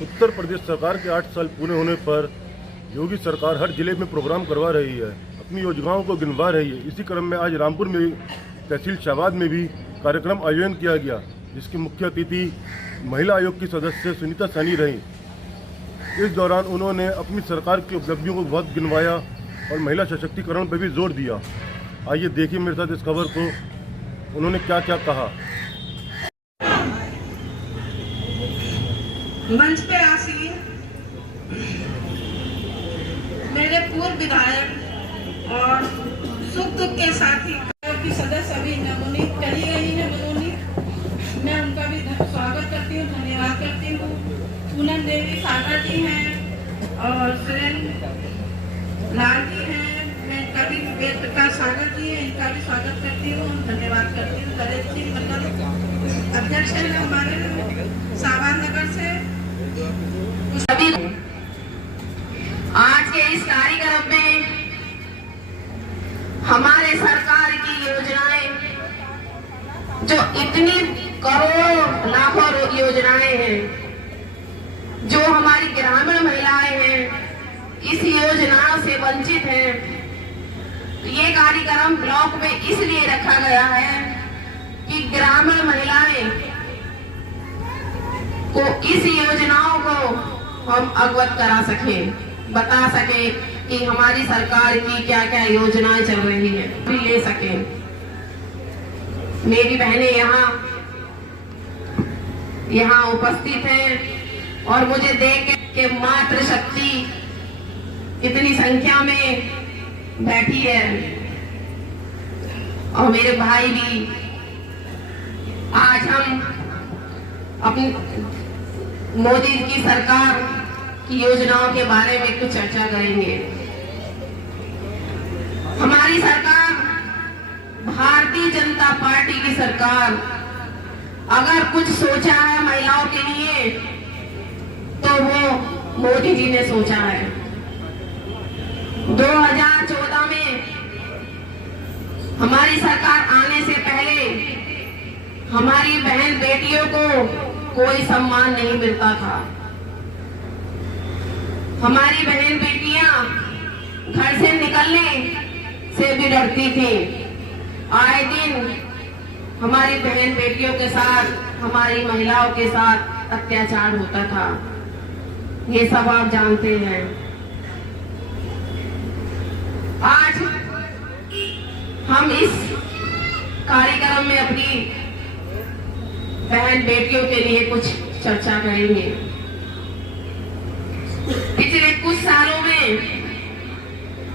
उत्तर प्रदेश सरकार के 8 साल पूरे होने पर योगी सरकार हर जिले में प्रोग्राम करवा रही है, अपनी योजनाओं को गिनवा रही है। इसी क्रम में आज रामपुर में तहसील शाहबाद में भी कार्यक्रम आयोजन किया गया, जिसकी मुख्य अतिथि महिला आयोग की सदस्य सुनीता सैनी रहीं। इस दौरान उन्होंने अपनी सरकार की उपलब्धियों को बहुत गिनवाया और महिला सशक्तिकरण पर भी जोर दिया। आइए देखिए मेरे साथ इस खबर को, उन्होंने क्या क्या कहा। मंच पे आसीन मेरे पूर्व विधायक और सुख दुख के साथी की सदस्य अभी नमोनीत करी गई है। मैं उनका भी स्वागत करती हूँ, धन्यवाद करती हूँ। पूनम देवी सागर जी हैं और सुरेन लाल जी हैं, मैं इनका भी वेद प्रकाश सागर जी हैं, इनका भी स्वागत करती हूँ, धन्यवाद करती हूँ। गणेश सिंह मतलब अध्यक्ष हैं हमारे शाहबाद नगर से। सभी आज के इस कार्यक्रम में हमारे सरकार की योजनाएं, जो इतनी करोड़ों लाखों योजनाएं हैं, जो हमारी ग्रामीण महिलाएं हैं इस योजनाओं से वंचित हैं। ये कार्यक्रम ब्लॉक में इसलिए रखा गया है कि ग्रामीण महिलाएं को इस योजनाओं को हम अवगत करा सके, बता सके कि हमारी सरकार की क्या क्या योजनाएं चल रही है, भी ले सके। मेरी बहनें यहाँ उपस्थित हैं और मुझे देख के मातृशक्ति इतनी संख्या में बैठी है और मेरे भाई भी। आज हम अपनी मोदी की सरकार की योजनाओं के बारे में कुछ चर्चा करेंगे। हमारी सरकार भारतीय जनता पार्टी की सरकार अगर कुछ सोचा है महिलाओं के लिए तो वो मोदी जी ने सोचा है। 2014 में हमारी सरकार आने से पहले हमारी बहन बेटियों को कोई सम्मान नहीं मिलता था। हमारी बहन बेटियां घर से निकलने से भी डरती थी। आए दिन हमारी बहन बेटियों के साथ, हमारी महिलाओं के साथ अत्याचार होता था। ये सब आप जानते हैं। आज हम इस कार्यक्रम में अपनी बहन बेटियों के लिए कुछ चर्चा करेंगे। पिछले कुछ सालों में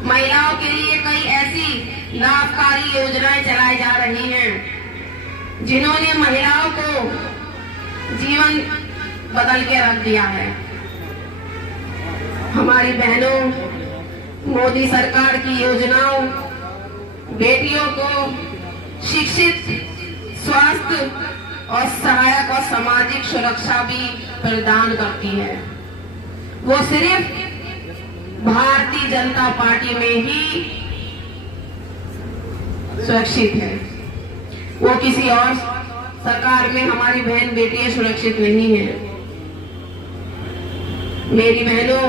महिलाओं के लिए कई ऐसी लाभकारी योजनाएं चलाई जा रही हैं जिन्होंने महिलाओं को जीवन बदल के रख दिया है। हमारी बहनों, मोदी सरकार की योजनाओं बेटियों को शिक्षित, स्वास्थ्य और सहायक और सामाजिक सुरक्षा भी प्रदान करती है। वो सिर्फ भारतीय जनता पार्टी में ही सुरक्षित है, वो किसी और सरकार में हमारी बहन बेटियां सुरक्षित नहीं है। मेरी बहनों,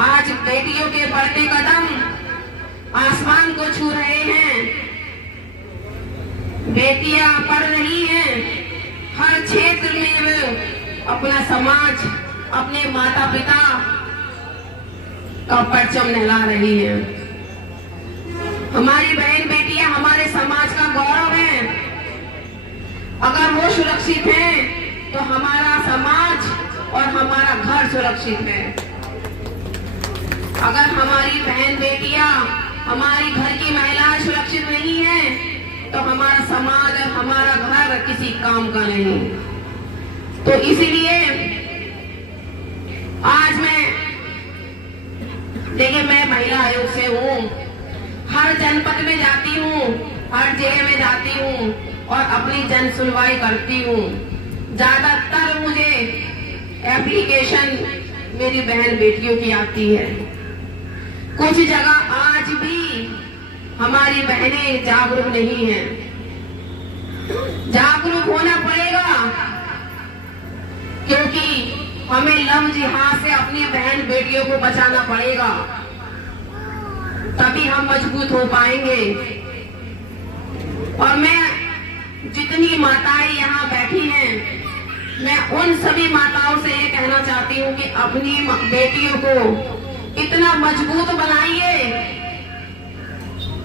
आज बेटियों के बढ़ते कदम आसमान को छू रहे हैं। बेटियां पढ़ रही हैं, हर क्षेत्र में वो अपना समाज, अपने माता पिता का परचम लहरा रही है। हमारी बहन बेटियां हमारे समाज का गौरव है। अगर वो सुरक्षित हैं तो हमारा समाज और हमारा घर सुरक्षित है। अगर हमारी बहन बेटियां, हमारी घर की महिलाएं सुरक्षित नहीं है तो हमारा समाज और हमारा घर किसी काम का नहीं। तो इसलिए आज मैं महिला आयोग से हूँ, हर जनपद में जाती हूँ, हर जिले में जाती हूँ और अपनी जन सुनवाई करती हूँ। ज्यादातर मुझे एप्लीकेशन मेरी बहन बेटियों की आती है। कुछ जगह आज भी हमारी बहनें जागरूक नहीं हैं। जागरूक होना पड़ेगा क्योंकि हमें लव जिहाद से अपनी बहन बेटियों को बचाना पड़ेगा, तभी हम मजबूत हो पाएंगे। और मैं जितनी माताएं यहाँ बैठी हैं, मैं उन सभी माताओं से ये कहना चाहती हूँ कि अपनी बेटियों को इतना मजबूत बनाइए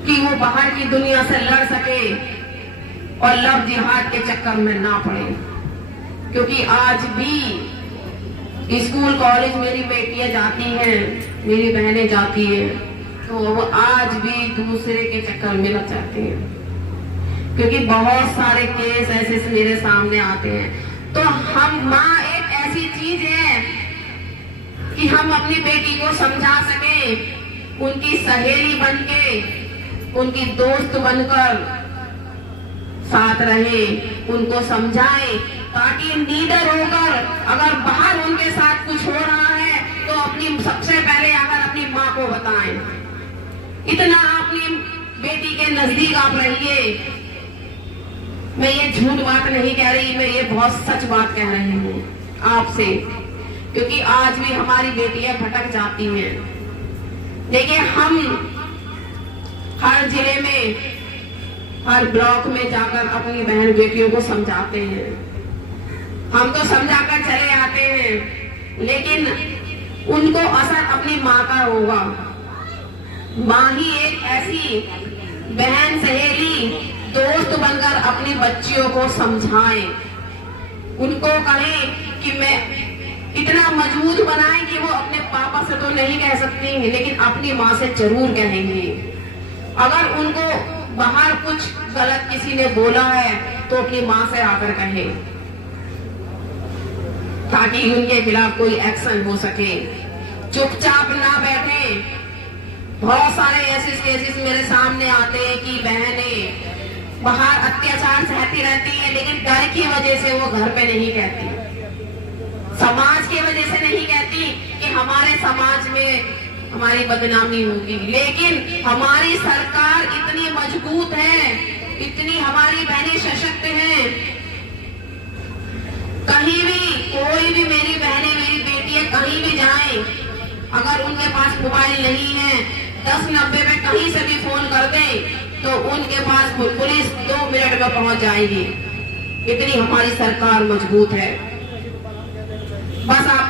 कि वो बाहर की दुनिया से लड़ सके और लव जिहाद के चक्कर में ना पड़े। क्योंकि आज भी स्कूल कॉलेज मेरी बेटियां जाती हैं, मेरी बहनें जाती हैं, तो वो आज भी दूसरे के चक्कर में लग जाती हैं। क्योंकि बहुत सारे केस ऐसे मेरे सामने आते हैं। तो हम माँ एक ऐसी चीज है कि हम अपनी बेटी को समझा सके, उनकी सहेली बनके, उनकी दोस्त बनकर साथ रहे, उनको समझाएं, ताकि नीडर होकर अगर बाहर उनके साथ कुछ हो रहा है तो अपनी सबसे पहले अगर अपनी माँ को बताएं। इतना अपनी बेटी के नजदीक आप रहिए। मैं ये झूठ बात नहीं कह रही, मैं ये बहुत सच बात कह रही हूँ आपसे, क्योंकि आज भी हमारी बेटियां भटक जाती हैं। देखिए, हम हर जिले में, हर ब्लॉक में जाकर अपनी बहन बेटियों को समझाते हैं। हम तो समझाकर चले आते हैं, लेकिन उनको असर अपनी माँ का होगा। माँ ही एक ऐसी बहन, सहेली, दोस्त बनकर अपनी बच्चियों को समझाएं, उनको कहें कि मैं इतना मजबूत बनाएं कि वो अपने पापा से तो नहीं कह सकती, लेकिन अपनी माँ से जरूर कहेंगी। अगर उनको बाहर कुछ गलत किसी ने बोला है तो अपनी माँ से आकर कहे, ताकि उनके खिलाफ कोई एक्शन हो सके। चुपचाप ना बैठे। बहुत सारे ऐसे केसेस मेरे सामने आते हैं कि बहनें बाहर अत्याचार सहती रहती है, लेकिन डर की वजह से वो घर पे नहीं कहती, समाज की वजह से नहीं कहती कि हमारे समाज में हमारी बदनामी होगी। लेकिन हमारी सरकार इतनी मजबूत है, इतनी हमारी बहनें सशक्त हैं, कहीं भी कोई भी मेरी बहनें, मेरी बेटियां कहीं भी जाएं, अगर उनके पास मोबाइल नहीं है, 1090 में कहीं से भी फोन कर दें तो उनके पास पुलिस 2 मिनट में पहुंच जाएगी। इतनी हमारी सरकार मजबूत है। बस आप